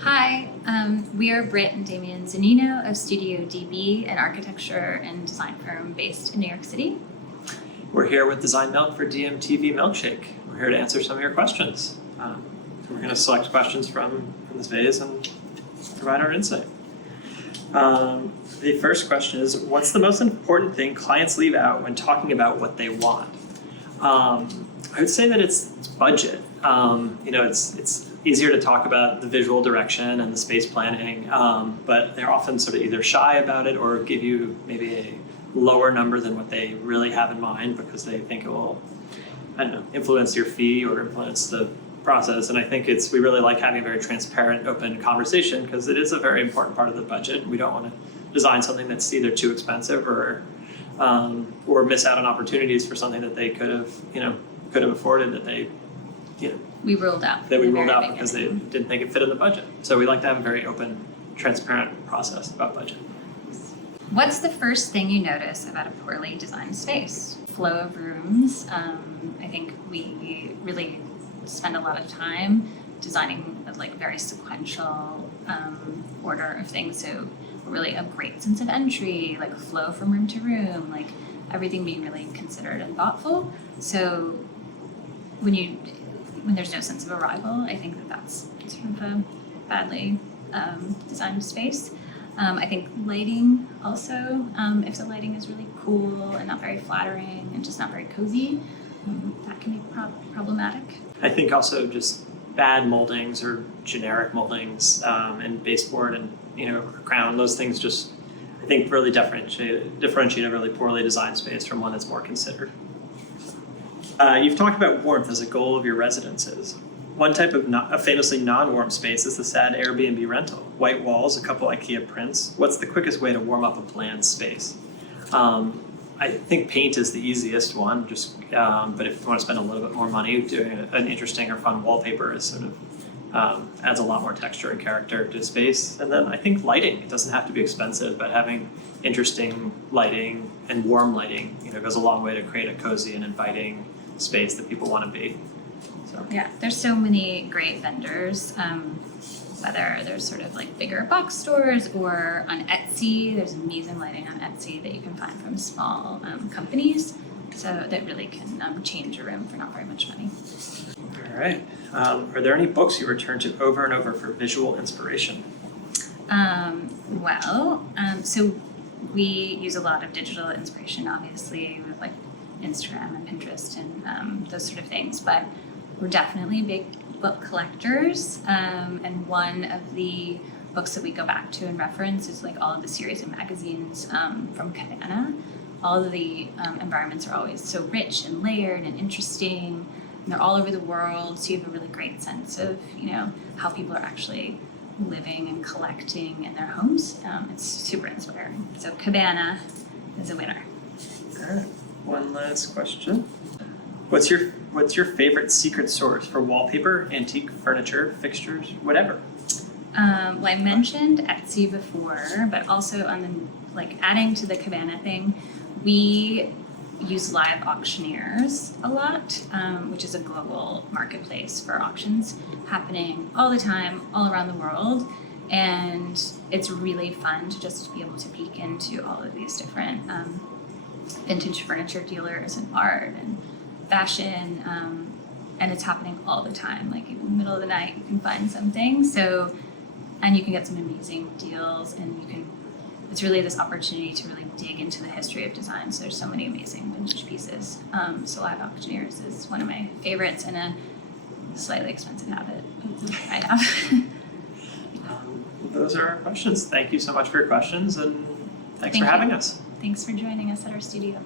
Hi, we are Britt and Damian Zunino of Studio DB, an architecture and design firm based in New York City. We're here with Design Milk for DMTV Milkshake. We're here to answer some of your questions. We're going to select questions from this vase and provide our insight. The first question is, what's the most important thing clients leave out when talking about what they want? I would say that it's budget. It's easier to talk about the visual direction and the space planning, but they're often sort of either shy about it or give you maybe a lower number than what they really have in mind because they think it will, influence your fee or influence the process. And I think we really like having a very transparent, open conversation because it is a very important part of the budget. We don't want to design something that's either too expensive or miss out on opportunities for something that they could have afforded that they, we ruled out. Because they didn't think it fit in the budget. So we like to have a very open, transparent process about budget. What's the first thing you notice about a poorly designed space? Flow of rooms. I think we really spend a lot of time designing a very sequential order of things. So really a great sense of entry, flow from room to room, everything being really considered and thoughtful. So when there's no sense of arrival, I think that's sort of a badly designed space. I think lighting also, if the lighting is really cool and not very flattering and just not very cozy, that can be problematic. I think also just bad moldings or generic moldings and baseboard and crown, those things just I think really differentiate a really poorly designed space from one that's more considered. You've talked about warmth as a goal of your residences. One type of a famously non-warm space is the sad Airbnb rental. White walls, a couple IKEA prints. What's the quickest way to warm up a bland space? I think paint is the easiest one, but if you want to spend a little bit more money, doing an interesting or fun wallpaper is sort of adds a lot more texture and character to space. And then I think lighting, it doesn't have to be expensive, but having interesting lighting and warm lighting, goes a long way to create a cozy and inviting space that people want to be. So. Yeah, there's so many great vendors, whether there's sort of bigger box stores or on Etsy. There's amazing lighting on Etsy that you can find from small companies, so that really can change your room for not very much money. All right. Are there any books you return to over and over for visual inspiration? So we use a lot of digital inspiration, obviously, with Instagram and Pinterest and those sort of things, but we're definitely big book collectors, and one of the books that we go back to and reference is all of the series of magazines from Cabana. All of the environments are always so rich and layered and interesting, and they're all over the world, so you have a really great sense of how people are actually living and collecting in their homes. It's super inspiring. So Cabana is a winner. All right. One last question. What's your favorite secret source for wallpaper, antique furniture, fixtures, whatever? I mentioned Etsy before, but also on the adding to the Cabana thing, we use live auctioneers a lot, which is a global marketplace for auctions happening all the time, all around the world. And it's really fun to just be able to peek into all of these different vintage furniture dealers and art and fashion, and it's happening all the time. Even in the middle of the night, you can find something. So, and you can get some amazing deals, and it's really this opportunity to really dig into the history of design. So there's so many amazing vintage pieces. So live auctioneers is one of my favorites and a slightly expensive habit I have. Those are our questions. Thank you so much for your questions, and thanks for having us. Thanks for joining us at our studio.